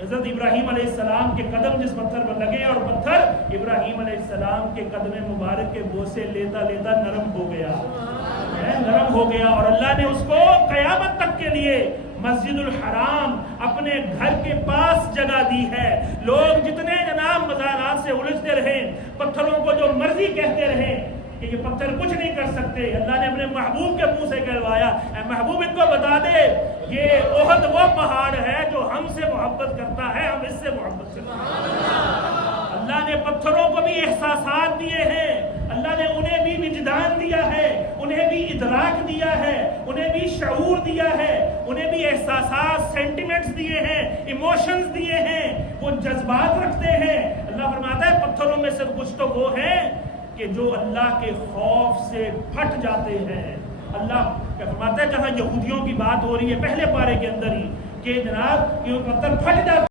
حضرت ابراہیم علیہ السلام کے قدم جس پتھر پر لگے اور پتھر ابراہیم علیہ السلام کے قدم مبارک کے بوسے لیتا لیتا نرم ہو گیا، نرم ہو گیا، اور اللہ نے اس کو قیامت تک کے لیے مسجد الحرام اپنے گھر کے پاس جگہ دی ہے۔ لوگ جتنے جناب مزارات سے الجھتے رہیں، پتھروں کو جو مرضی کہتے رہیں کہ یہ پتھر کچھ نہیں کر سکتے، اللہ نے اپنے محبوب کے منہ سے کہلوایا، اے محبوب ان کو بتا دے یہ احد وہ پہاڑ ہے جو ہم سے محبت کرتا ہے، ہم اس سے محبت کرتے ہیں۔ اللہ نے پتھروں کو بھی احساسات دیے ہیں، اللہ نے انہیں بھی وجدان دیا ہے، انہیں بھی ادراک دیا ہے، انہیں بھی شعور دیا ہے، انہیں بھی احساسات، سینٹیمنٹس دیے ہیں، ایموشنز دیے ہیں، وہ جذبات رکھتے ہیں۔ اللہ فرماتا ہے پتھروں میں سے کچھ تو وہ ہیں کہ جو اللہ کے خوف سے پھٹ جاتے ہیں۔ اللہ کیا فرماتا ہے، جہاں یہودیوں کی بات ہو رہی ہے پہلے پارے کے اندر ہی کہ جناب یہ پتھر پھٹ جاتے